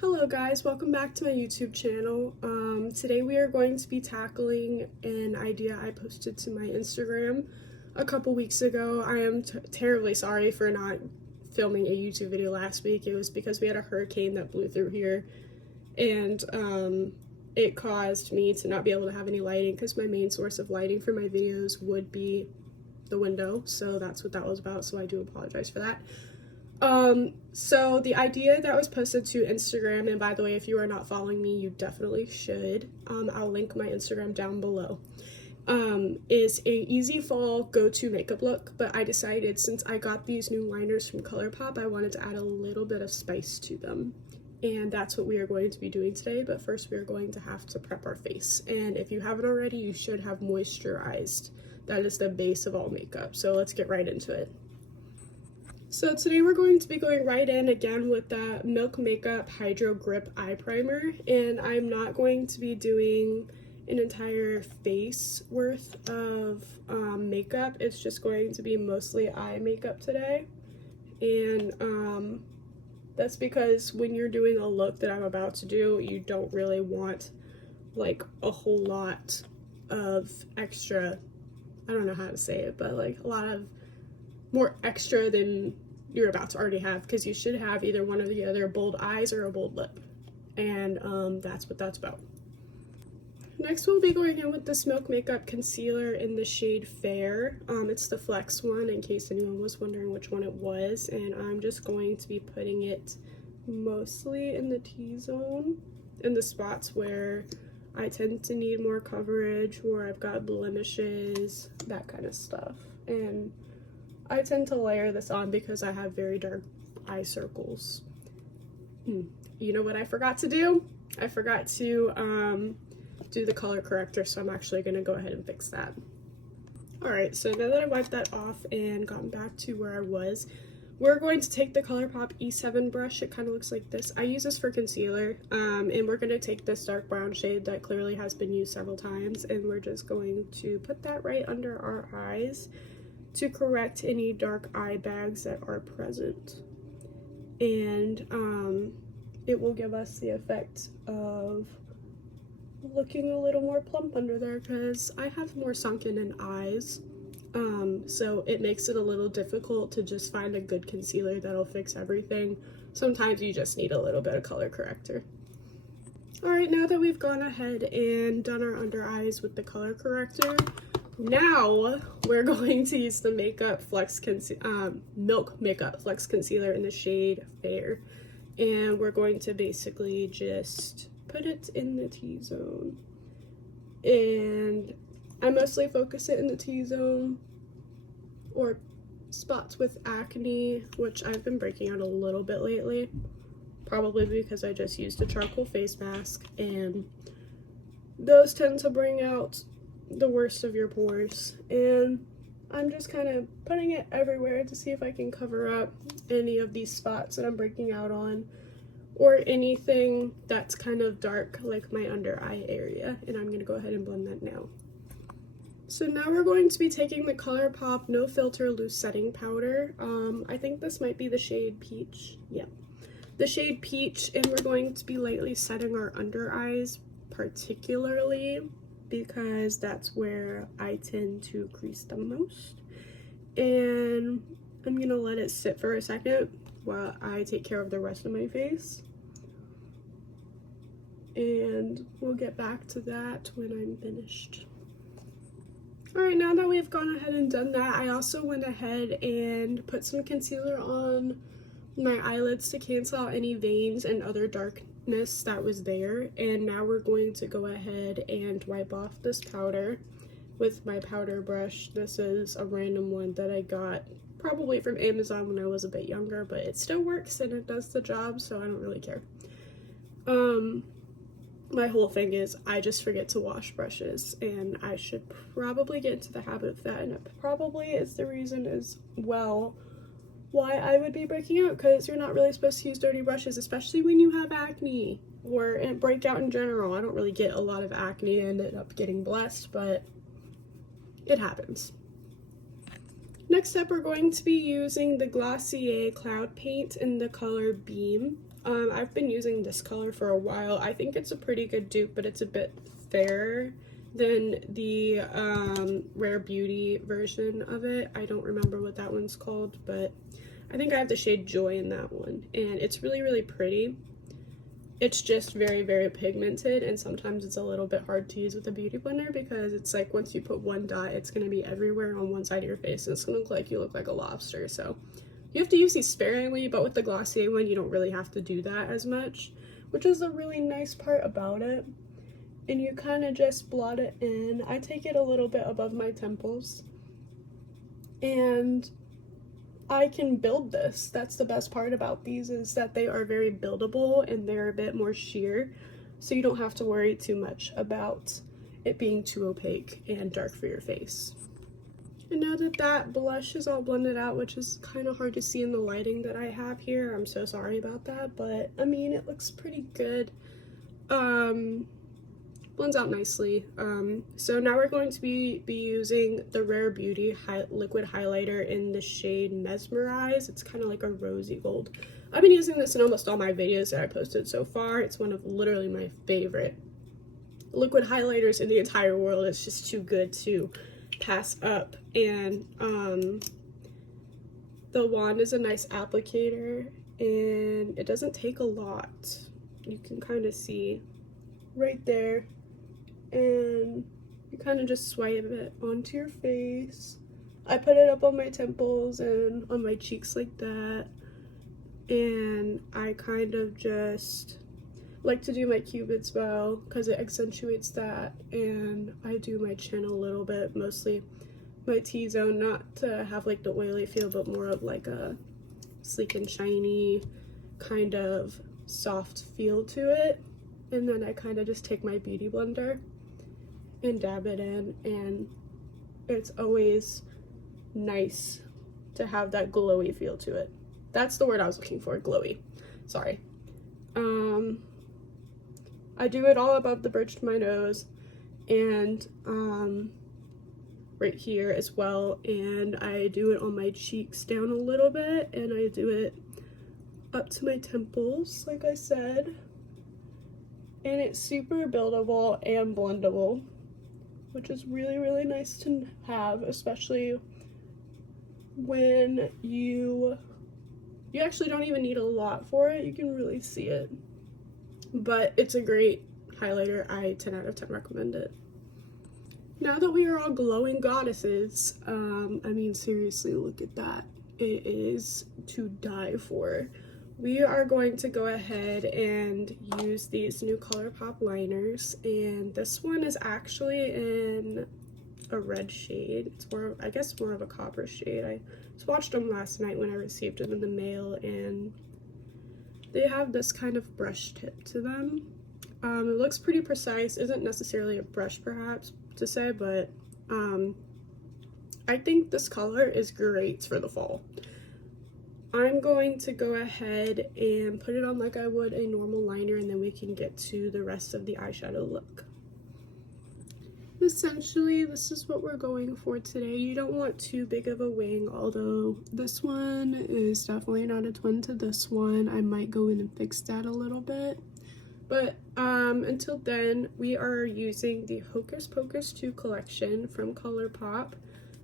Hello guys, welcome back to my YouTube channel. Today we are going to be tackling an idea I posted to my Instagram a couple weeks ago. I am terribly sorry for not filming a YouTube video last week. It was because we had a hurricane that blew through here and it caused me to not be able to have any lighting because my main source of lighting for my videos would be the window. So that's what that was about, so I do apologize for that. So the idea that was posted to Instagram, and by the way, if you are not following me, you definitely should, I'll link my Instagram down below, is a easy fall go-to makeup look, but I decided since I got these new liners from ColourPop, I wanted to add a little bit of spice to them, and that's what we are going to be doing today. But first we are going to have to prep our face, and if you haven't already, you should have moisturized. That is the base of all makeup, so let's get right into it. So today we're going to be going right in again with the Milk Makeup Hydro Grip Eye Primer, and I'm not going to be doing an entire face worth of makeup. It's just going to be mostly eye makeup today, and that's because when you're doing a look that I'm about to do, you don't really want like a whole lot of extra, I don't know how to say it, but like a lot of more extra than you're about to already have, because you should have either one or the other, bold eyes or a bold lip, and that's what that's about. Next we'll be going in with this Milk Makeup Concealer in the shade Fair. It's the Flex one, in case anyone was wondering which one it was, and I'm just going to be putting it mostly in the T-zone, in the spots where I tend to need more coverage, or I've got blemishes, that kind of stuff. And I tend to layer this on because I have very dark eye circles. You know what I forgot to do? I forgot to do the color corrector, so I'm actually going to go ahead and fix that. Alright, so now that I wiped that off and gotten back to where I was, we're going to take the ColourPop E7 brush. It kind of looks like this. I use this for concealer, and we're going to take this dark brown shade that clearly has been used several times, and we're just going to put that right under our eyes to correct any dark eye bags that are present, and it will give us the effect of looking a little more plump under there, because I have more sunken in eyes, so it makes it a little difficult to just find a good concealer that'll fix everything. Sometimes you just need a little bit of color corrector. Alright, now that we've gone ahead and done our under eyes with the color corrector, now we're going to use the Milk Makeup Flex Concealer in the shade Fair, and we're going to basically just put it in the T-zone, and I mostly focus it in the T-zone or spots with acne, which I've been breaking out a little bit lately, probably because I just used a charcoal face mask, and those tend to bring out the worst of your pores, and I'm just kind of putting it everywhere to see if I can cover up any of these spots that I'm breaking out on, or anything that's kind of dark like my under eye area, and I'm going to go ahead and blend that now. So now we're going to be taking the ColourPop No Filter Loose Setting Powder. I think this might be the shade Peach. Yeah, the shade Peach, and we're going to be lightly setting our under eyes particularly, because that's where I tend to crease the most. And I'm gonna let it sit for a second while I take care of the rest of my face, and we'll get back to that when I'm finished. Alright, now that we've gone ahead and done that, I also went ahead and put some concealer on my eyelids to cancel out any veins and other darkness that was there, and now we're going to go ahead and wipe off this powder with my powder brush. This is a random one that I got probably from Amazon when I was a bit younger, but it still works and it does the job, so I don't really care. My whole thing is I just forget to wash brushes, and I should probably get into the habit of that, and it probably is the reason as well why I would be breaking out, because you're not really supposed to use dirty brushes, especially when you have acne or breakout in general. I don't really get a lot of acne and ended up getting blessed, but it happens. Next up, we're going to be using the Glossier Cloud Paint in the color Beam. I've been using this color for a while. I think it's a pretty good dupe, but it's a bit fairer than the Rare Beauty version of it. I don't remember what that one's called, but I think I have the shade Joy in that one, and it's really, really pretty. It's just very, very pigmented, and sometimes it's a little bit hard to use with a beauty blender because it's like once you put one dot, it's going to be everywhere on one side of your face, and it's going to look like you look like a lobster. So you have to use these sparingly, but with the Glossier one, you don't really have to do that as much, which is a really nice part about it. And you kind of just blot it in. I take it a little bit above my temples, and I can build this. That's the best part about these, is that they are very buildable and they're a bit more sheer, so you don't have to worry too much about it being too opaque and dark for your face. And now that that blush is all blended out, which is kind of hard to see in the lighting that I have here, I'm so sorry about that, but I mean, it looks pretty good. Blends out nicely. So now we're going to be using the Rare Beauty liquid highlighter in the shade Mesmerize. It's kind of like a rosy gold. I've been using this in almost all my videos that I posted so far. It's one of literally my favorite liquid highlighters in the entire world. It's just too good to pass up. And the wand is a nice applicator, and it doesn't take a lot. You can kind of see right there, and you kind of just swipe it onto your face. I put it up on my temples and on my cheeks like that, and I kind of just like to do my cupid's bow because it accentuates that, and I do my chin a little bit, mostly my T-zone, not to have like the oily feel, but more of like a sleek and shiny kind of soft feel to it. And then I kind of just take my beauty blender and dab it in, and it's always nice to have that glowy feel to it. That's the word I was looking for, glowy. Sorry. I do it all above the bridge to my nose, and right here as well, and I do it on my cheeks down a little bit, and I do it up to my temples, like I said. And it's super buildable and blendable, which is really, really nice to have, especially when you actually don't even need a lot for it. You can really see it. But it's a great highlighter. I 10 out of 10 recommend it. Now that we are all glowing goddesses, I mean, seriously, look at that. It is to die for. We are going to go ahead and use these new ColourPop liners, and this one is actually in a red shade. It's more, I guess, more of a copper shade. I swatched them last night when I received them in the mail, and they have this kind of brush tip to them. It looks pretty precise. Isn't necessarily a brush, perhaps, to say, but I think this color is great for the fall. I'm going to go ahead and put it on like I would a normal liner, and then we can get to the rest of the eyeshadow look. Essentially, this is what we're going for today. You don't want too big of a wing, although this one is definitely not a twin to this one. I might go in and fix that a little bit. But until then, we are using the Hocus Pocus 2 collection from ColourPop.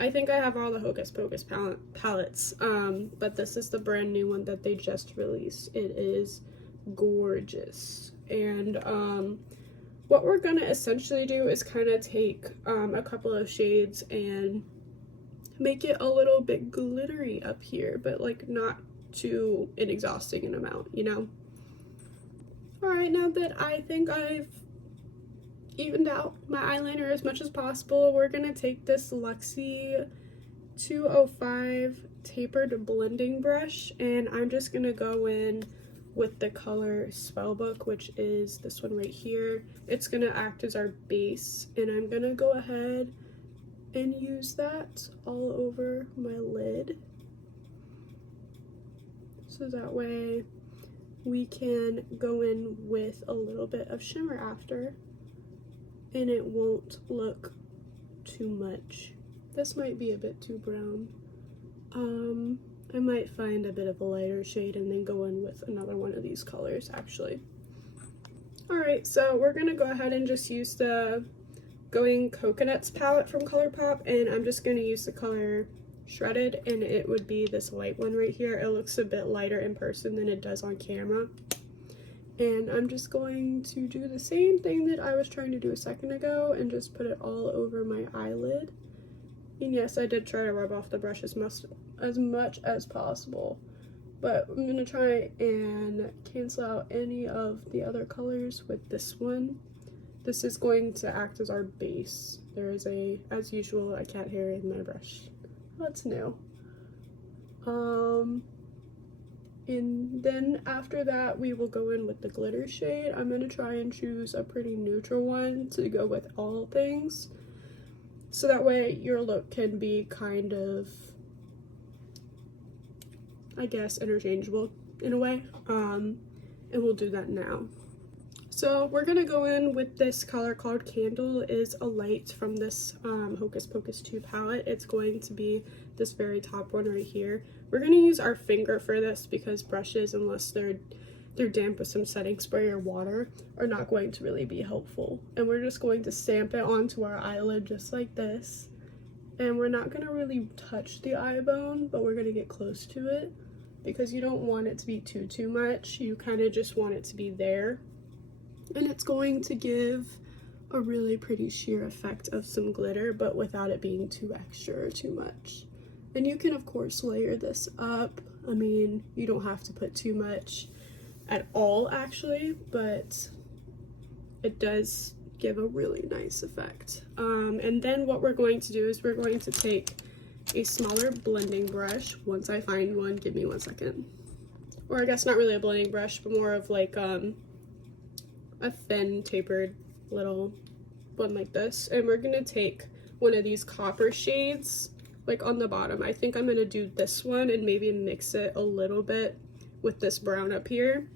I think I have all the Hocus Pocus palettes, but this is the brand new one that they just released. It is gorgeous. And what we're gonna essentially do is kind of take a couple of shades and make it a little bit glittery up here, but like not too exhausting an amount, you know? Alright, now that I think I've evened out my eyeliner as much as possible, we're gonna take this Luxie 205 tapered blending brush, and I'm just gonna go in with the color Spellbook, which is this one right here. It's gonna act as our base, and I'm gonna go ahead and use that all over my lid, so that way we can go in with a little bit of shimmer after, and it won't look too much. This might be a bit too brown. I might find a bit of a lighter shade and then go in with another one of these colors actually. Alright, so we're gonna go ahead and just use the Going Coconuts palette from ColourPop, and I'm just gonna use the color Shredded, and it would be this light one right here. It looks a bit lighter in person than it does on camera. And I'm just going to do the same thing that I was trying to do a second ago and just put it all over my eyelid. And yes, I did try to rub off the brush as much as possible, but I'm going to try and cancel out any of the other colors with this one. This is going to act as our base. There is as usual, a cat hair in my brush. That's new. And then after that, we will go in with the glitter shade. I'm going to try and choose a pretty neutral one to go with all things. So that way your look can be kind of, I guess, interchangeable in a way. And we'll do that now. So we're going to go in with this color called Candle. It is a light from this Hocus Pocus 2 palette. It's going to be this very top one right here. We're going to use our finger for this because brushes, unless they're damp with some setting spray or water, are not going to really be helpful. And we're just going to stamp it onto our eyelid just like this. And we're not going to really touch the eye bone, but we're going to get close to it because you don't want it to be too much. You kind of just want it to be there. And it's going to give a really pretty sheer effect of some glitter, but without it being too extra or too much. And you can of course layer this up. I mean, you don't have to put too much at all actually, but it does give a really nice effect. And then what we're going to do is we're going to take a smaller blending brush. Once I find one, give me 1 second. Or I guess not really a blending brush, but more of like a thin tapered little one like this. And we're gonna take one of these copper shades like on the bottom. I think I'm gonna do this one and maybe mix it a little bit with this brown up here.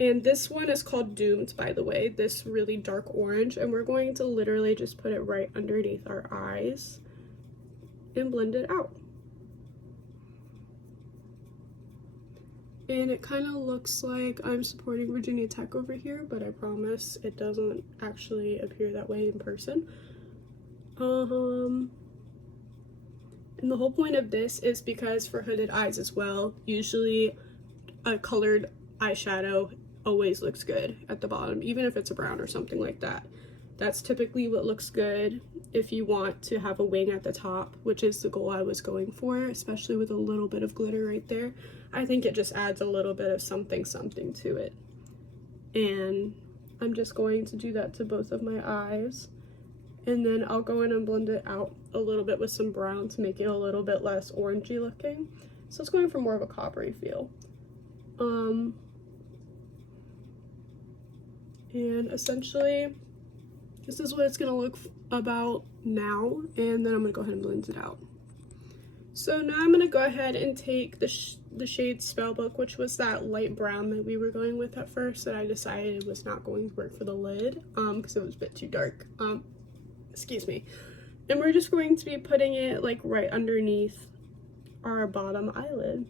And this one is called Doomed, by the way, this really dark orange, and we're going to literally just put it right underneath our eyes and blend it out. And it kind of looks like I'm supporting Virginia Tech over here, but I promise it doesn't actually appear that way in person. And the whole point of this is because for hooded eyes as well, usually a colored eyeshadow always looks good at the bottom, even if it's a brown or something like that. That's typically what looks good if you want to have a wing at the top, which is the goal I was going for, especially with a little bit of glitter right there. I think it just adds a little bit of something to it. And I'm just going to do that to both of my eyes. And then I'll go in and blend it out a little bit with some brown to make it a little bit less orangey looking. So it's going for more of a coppery feel. And essentially, this is what it's gonna look about now, and then I'm gonna go ahead and blend it out. So now I'm gonna go ahead and take the shade Spellbook, which was that light brown that we were going with at first that I decided was not going to work for the lid because it was a bit too dark. Excuse me. And we're just going to be putting it like right underneath our bottom eyelid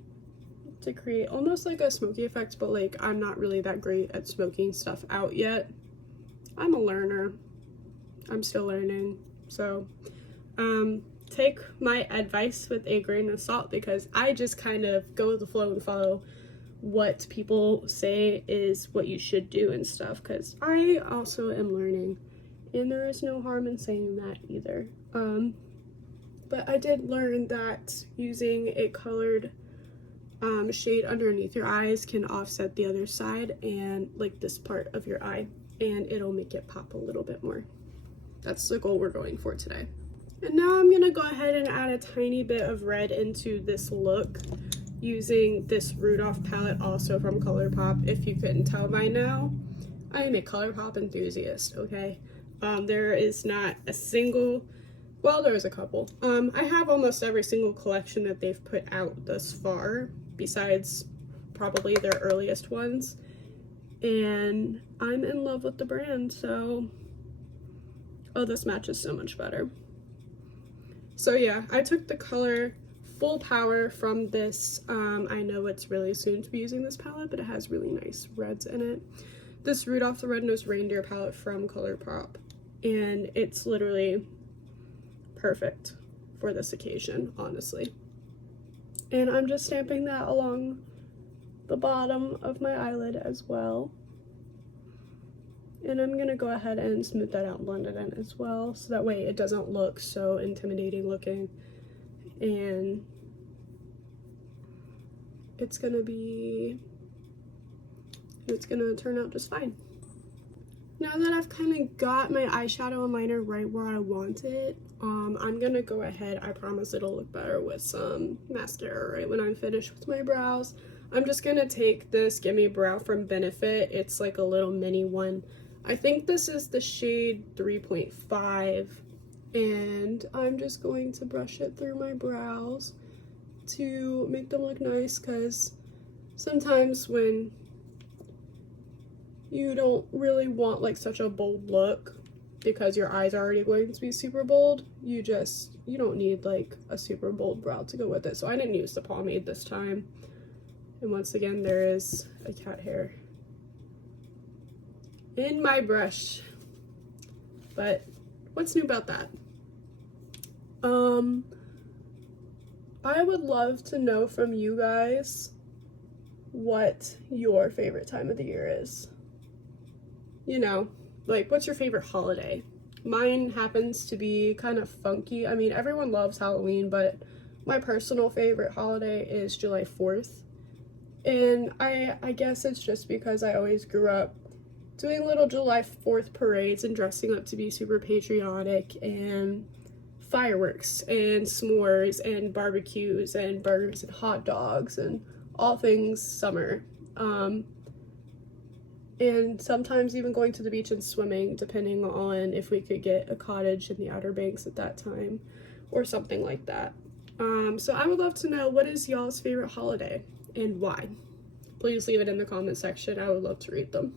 to create almost like a smoky effect, but like I'm not really that great at smoking stuff out yet. I'm a learner. I'm still learning. So take my advice with a grain of salt because I just kind of go with the flow and follow what people say is what you should do and stuff, because I also am learning and there is no harm in saying that either. But I did learn that using a colored shade underneath your eyes can offset the other side and like this part of your eye, and it'll make it pop a little bit more. That's the goal we're going for today. And now I'm gonna go ahead and add a tiny bit of red into this look using this Rudolph palette, also from ColourPop. If you couldn't tell by now, I am a ColourPop enthusiast, okay? There is not a single, well, there's a couple. I have almost every single collection that they've put out thus far, besides probably their earliest ones. And I'm in love with the brand, so, oh, this matches so much better. So yeah, I took the color full power from this. I know it's really soon to be using this palette, but it has really nice reds in it. This Rudolph the Red-Nosed Reindeer palette from ColourPop, and it's literally perfect for this occasion, honestly. And I'm just stamping that along the bottom of my eyelid as well. And I'm gonna go ahead and smooth that out and blend it in as well, so that way it doesn't look so intimidating looking, and it's gonna turn out just fine. Now that I've kind of got my eyeshadow and liner right where I want it, I'm gonna go ahead, I promise it'll look better with some mascara right when I'm finished with my brows. I'm just gonna take this Gimme Brow from Benefit. It's like a little mini one. I think this is the shade 3.5, and I'm just going to brush it through my brows to make them look nice, because sometimes when you don't really want like such a bold look because your eyes are already going to be super bold, you don't need like a super bold brow to go with it. So I didn't use the pomade this time. And once again, there is a cat hair in my brush, but what's new about that? I would love to know from you guys what your favorite time of the year is. You know, like, what's your favorite holiday? Mine happens to be kind of funky. I mean, everyone loves Halloween, but my personal favorite holiday is July 4th. And I guess it's just because I always grew up doing little July 4th parades and dressing up to be super patriotic, and fireworks and s'mores and barbecues and burgers and hot dogs and all things summer. And sometimes even going to the beach and swimming, depending on if we could get a cottage in the Outer Banks at that time or something like that. So I would love to know, what is y'all's favorite holiday and why? Please leave it in the comment section. I would love to read them.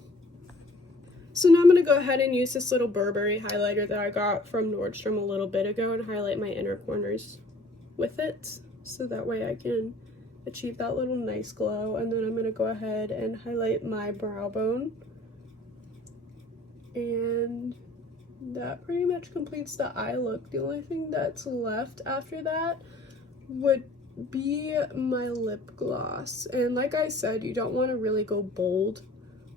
So now I'm going to go ahead and use this little Burberry highlighter that I got from Nordstrom a little bit ago and highlight my inner corners with it, so that way I can achieve that little nice glow. And then I'm going to go ahead and highlight my brow bone, and that pretty much completes the eye look. The only thing that's left after that would be my lip gloss, and like I said, you don't want to really go bold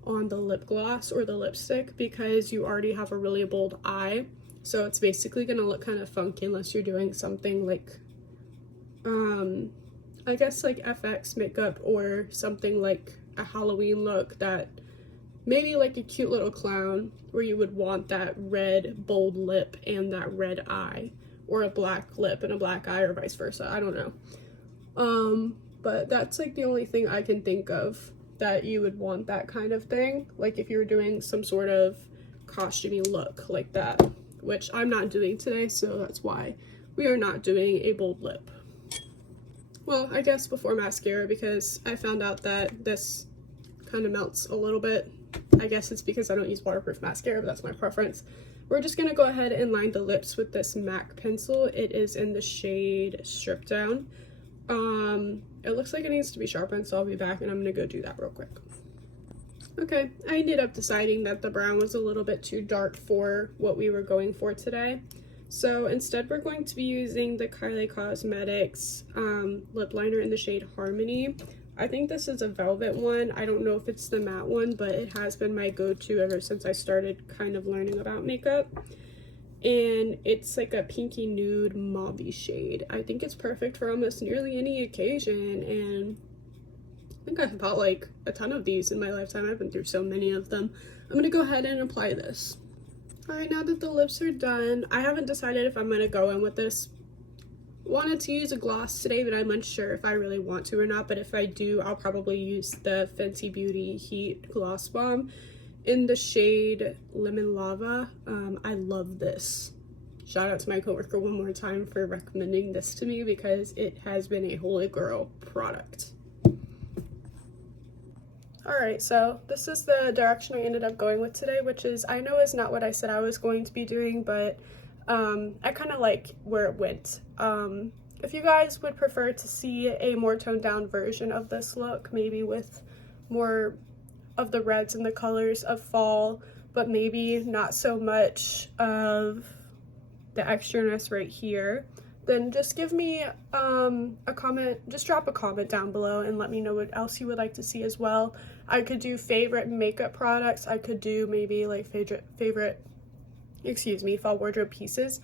on the lip gloss or the lipstick because you already have a really bold eye, so it's basically gonna look kind of funky unless you're doing something like I guess like FX makeup or something like a Halloween look, that maybe like a cute little clown where you would want that red bold lip and that red eye, or a black lip and a black eye, or vice versa. I don't know. But that's like the only thing I can think of that you would want that kind of thing, like if you were doing some sort of costumey look like that, which I'm not doing today, so that's why we are not doing a bold lip. Well, I guess before mascara, because I found out that this kind of melts a little bit. I guess it's because I don't use waterproof mascara, but that's my preference. We're just gonna go ahead and line the lips with this MAC pencil. It is in the shade Strip Down. It looks like it needs to be sharpened, so I'll be back and I'm gonna go do that real quick. Okay, I ended up deciding that the brown was a little bit too dark for what we were going for today. So instead we're going to be using the Kylie Cosmetics lip liner in the shade Harmony. I think this is a velvet one. I don't know if it's the matte one, but it has been my go-to ever since I started kind of learning about makeup. And it's like a pinky nude mauve shade. I think it's perfect for almost nearly any occasion, and I think I've bought like a ton of these in my lifetime. I've been through so many of them. I'm gonna go ahead and apply this. Alright, now that the lips are done, I haven't decided if I'm gonna go in with this. Wanted to use a gloss today, but I'm unsure if I really want to or not, but if I do, I'll probably use the Fenty Beauty Heat Gloss Bomb in the shade Lemon Lava. I love this. Shout out to my coworker one more time for recommending this to me, because it has been a holy girl product. Alright, so this is the direction I ended up going with today, which is, I know is not what I said I was going to be doing, but I kind of like where it went. if you guys would prefer to see a more toned down version of this look, maybe with more of the reds and the colors of fall, but maybe not so much of the extraness right here, then just give me a comment, just drop a comment down below and let me know what else you would like to see as well. I could do favorite makeup products. I could do maybe like favorite fall wardrobe pieces.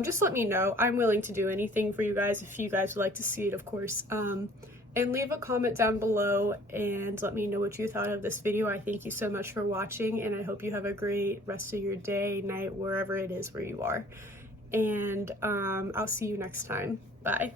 Just let me know. I'm willing to do anything for you guys if you guys would like to see it, of course. And leave a comment down below and let me know what you thought of this video. I thank you so much for watching, and I hope you have a great rest of your day, night, wherever it is where you are. And I'll see you next time. Bye.